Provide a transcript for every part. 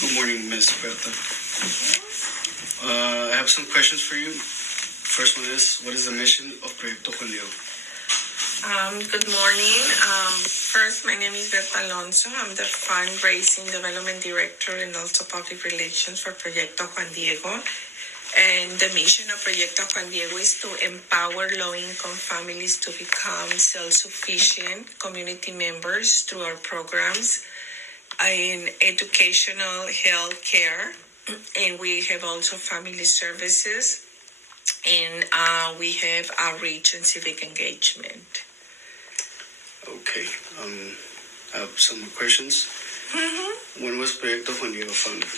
Good morning, Ms. Berta. I have some questions for you. First one is, what is the mission of Proyecto Juan? Good morning. First, my name is Berta Alonso. I'm the Fundraising Development Director and also Public Relations for Proyecto Juan Diego. And the mission of Proyecto Juan Diego is to empower low-income families to become self-sufficient community members through our programs in educational health care. And we have also family services. And we have outreach and civic engagement. Okay. I have some more questions. When was Proyecto Juan Diego founded?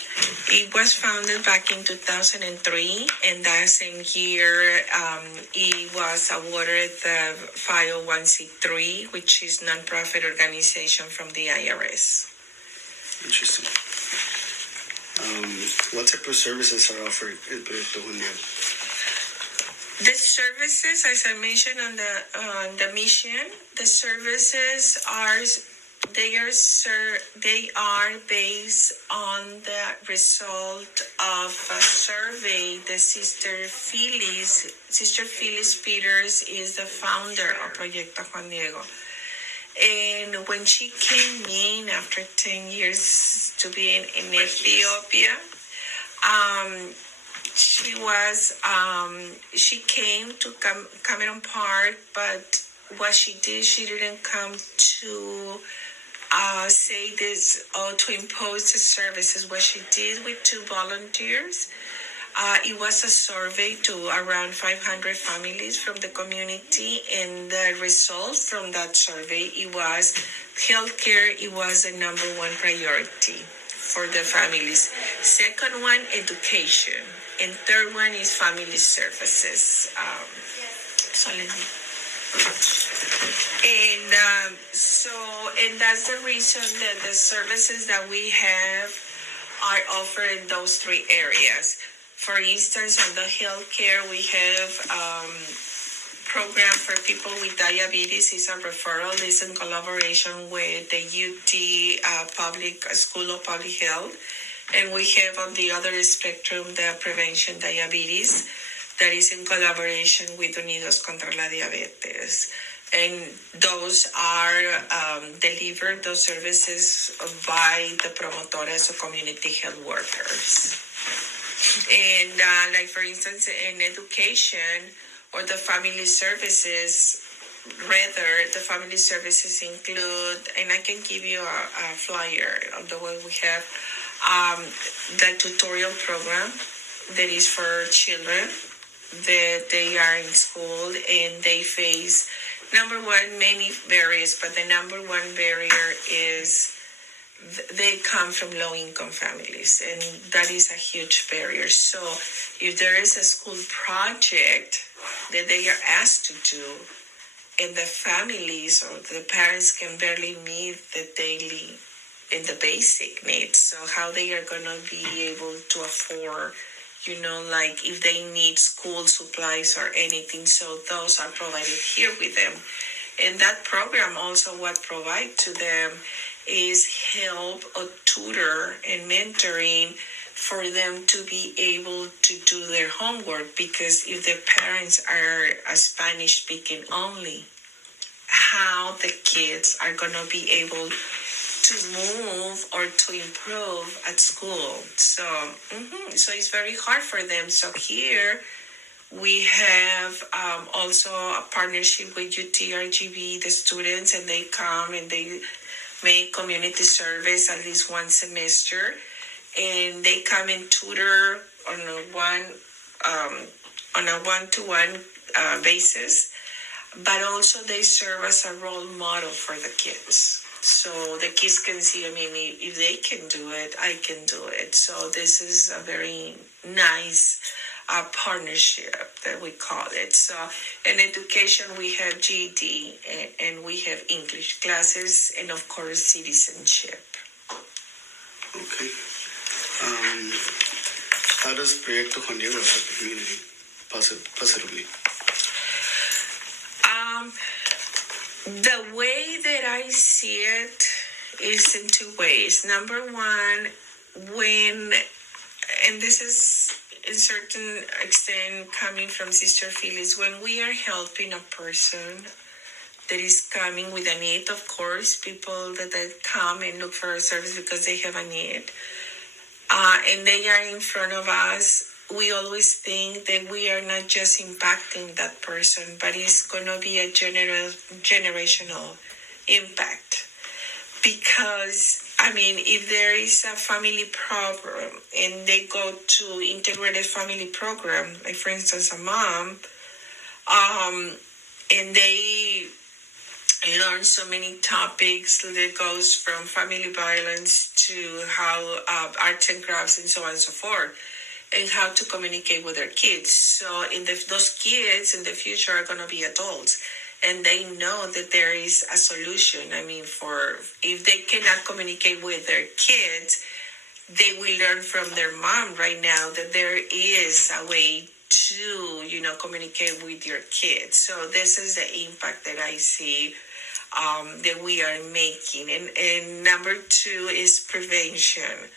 It was founded back in 2003, and that same year it was awarded the 501c3, which is nonprofit organization from the IRS. Interesting. What type of services are offered in Proyecto Juan Diego? The services, as I mentioned on the mission, the services are based on the result of a survey. The Sister Phyllis Peters is the founder of Proyecto Juan Diego. And when she came in after 10 years to be in Ethiopia, she came to Cameron Park, but what she did, she didn't come to say this or to impose the services. What she did with 2 volunteers, it was a survey to around 500 families from the community, and the result from that survey, it was healthcare. It was the number 1 priority for the families. Second one, education. And third one is family services. And that's the reason that the services that we have are offered in those 3 areas. For instance, on the healthcare, we have program for people with diabetes. Is a referral. Is in collaboration with the UT Public School of Public Health. And we have on the other spectrum the prevention diabetes that is in collaboration with Unidos contra la Diabetes. And those are delivered, those services, by the promotoras or community health workers. And like, for instance, in education or the family services, the family services include, and I can give you a flyer of the way we have the tutorial program that is for children that they are in school and they face, number one, many barriers, but the number 1 barrier is they come from low-income families, and that is a huge barrier. So if there is a school project that they are asked to do, and the families or the parents can barely meet the daily and the basic needs, so how they are going to be able to afford, like if they need school supplies or anything, so those are provided here with them. And that program also what provide to them is help or tutor and mentoring for them to be able to do their homework, because if the parents are Spanish speaking only, how the kids are going to be able to move or to improve at school. So it's very hard for them. So here we have also a partnership with UTRGV, the students, and they come and they make community service at least 1 semester, and they come and tutor on a one-to-one basis, but also they serve as a role model for the kids. So the kids can see, if they can do it, I can do it. So this is a very nice partnership that we call it. So in education, we have GED and we have English classes and, of course, citizenship. Okay. How does Proyecto Juan Diego affect the community positively? The way that I see it is in 2 ways. Number 1, and this is in certain extent coming from Sister Phyllis, when we are helping a person that is coming with a need, of course, people that come and look for our service because they have a need, and they are in front of us, we always think that we are not just impacting that person, but it's going to be a generational impact. Because, I mean, if there is a family problem and they go to integrated family program, like for instance, a mom, and they learn so many topics that goes from family violence to how arts and crafts and so on and so forth, and how to communicate with their kids. So those kids in the future are going to be adults, and they know that there is a solution. I mean, if they cannot communicate with their kids, they will learn from their mom right now that there is a way to, communicate with your kids. So this is the impact that I see that we are making. And number two is prevention.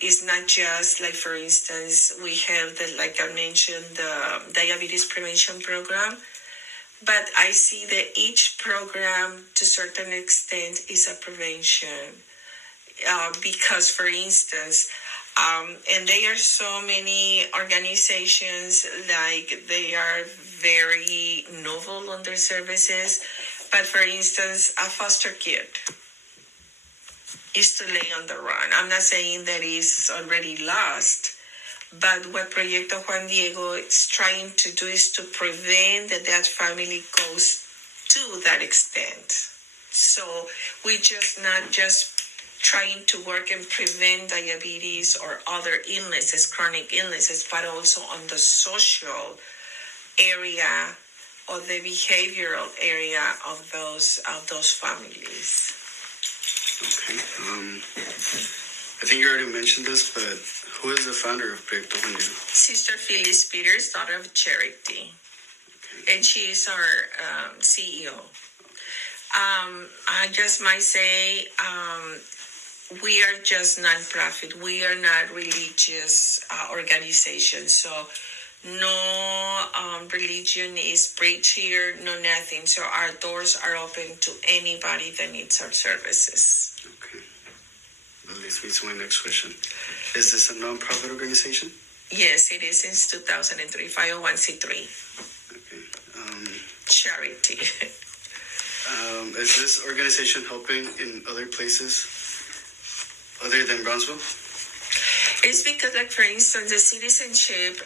It's not just like, for instance, we have like I mentioned, the diabetes prevention program, but I see that each program to a certain extent is a prevention. Because, for instance, and there are so many organizations, like they are very novel on their services, but for instance, a foster kid is to lay on the run. I'm not saying that it's already lost, but what Proyecto Juan Diego is trying to do is to prevent that family goes to that extent. So we're just not just trying to work and prevent diabetes or other illnesses, chronic illnesses, but also on the social area or the behavioral area of those families. Okay. I think you already mentioned this, but who is the founder of Proyecto Juan Diego? Sister Phyllis Peters, daughter of Charity, and she is our CEO. I just might say we are just nonprofit. We are not religious organization. So no religion is preached here, no nothing. So our doors are open to anybody that needs our services. Okay. That leads me to my next question. Is this a non-profit organization? Yes, it is since 2003, 501c3. Okay. Charity. Is this organization helping in other places other than Brownsville? It's because, like, for instance, the citizenship,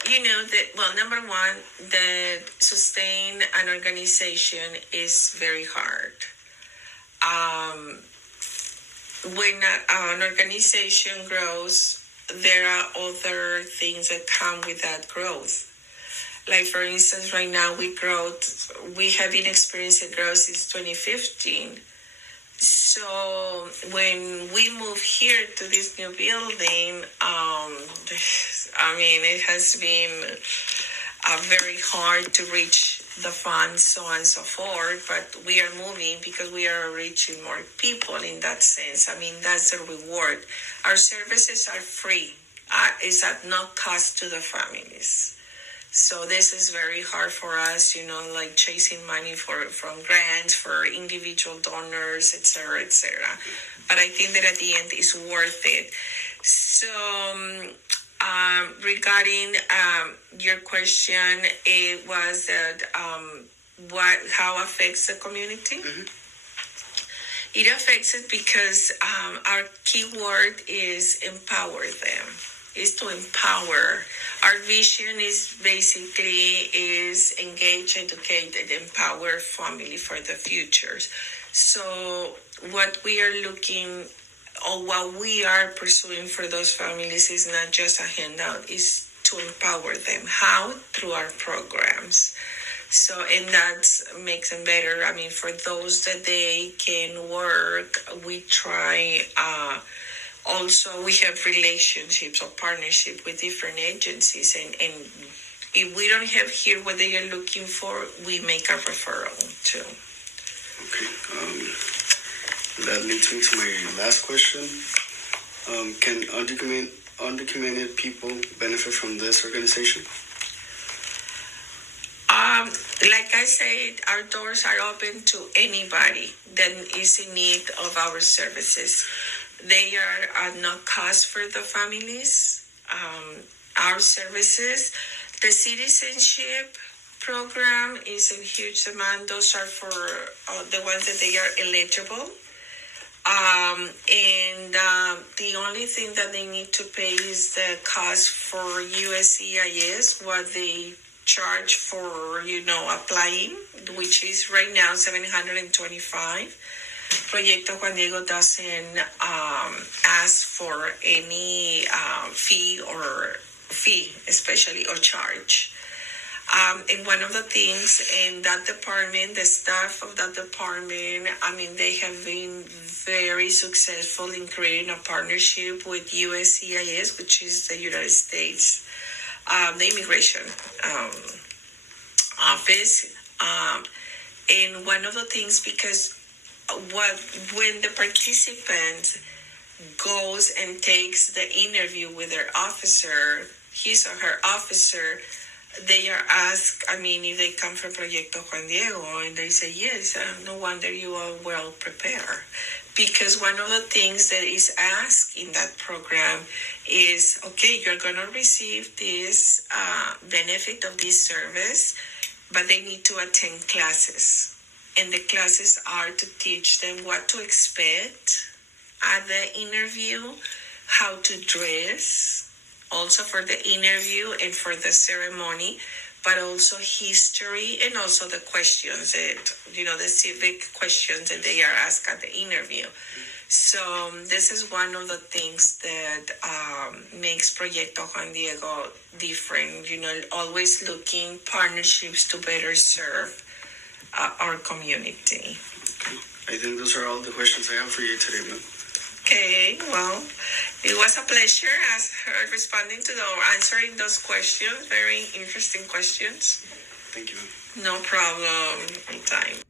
number one, that sustain an organization is very hard. When an organization grows, there are other things that come with that growth. Like, for instance, right now we have been experiencing growth since 2015. So when we moved here to this new building, it has been very hard to reach the funds, so on and so forth, but we are moving because we are reaching more people in that sense. That's the reward. Our services are free. It's at no cost to the families. So this is very hard for us, like chasing money from grants, for individual donors, etc., etc. But I think that at the end it's worth it. So regarding your question, it was that how affects the community? Mm-hmm. It affects it because our key word is empower them. Is to empower. Our vision is basically engage, educate, and empower family for the future. So what we are looking, or what we are pursuing for those families, is not just a handout, is to empower them. How? Through our programs. So, and that makes them better. For those that they can work, we try. Also, we have relationships or partnership with different agencies, and if we don't have here what they are looking for, we make a referral too. Okay. That leads me to my last question. Can undocumented people benefit from this organization? Like I said, our doors are open to anybody that is in need of our services. They are at no cost for the families. Our services, the citizenship program is in huge demand. Those are for the ones that they are eligible. The only thing that they need to pay is the cost for USCIS, what they charge for, applying, which is right now $725. Proyecto Juan Diego doesn't ask for any fee, especially or charge. And one of the things in that department, the staff of that department, they have been very successful in creating a partnership with USCIS, which is the United States, the immigration office. And one of the things, because when the participant goes and takes the interview with their officer, his or her officer, they are asked, if they come from Proyecto Juan Diego, and they say, yes, no wonder you are well prepared. Because one of the things that is asked in that program is, okay, you're going to receive this benefit of this service, but they need to attend classes. And the classes are to teach them what to expect at the interview, how to dress, also for the interview and for the ceremony, but also history and also the questions that, the civic questions that they are asked at the interview. So this is one of the things that makes Proyecto Juan Diego different, always looking partnerships to better serve our community. I think those are all the questions I have for you today, ma'am. Okay, well, it was a pleasure responding to answering those questions. Very interesting questions. Thank you, ma'am. No problem. Anytime.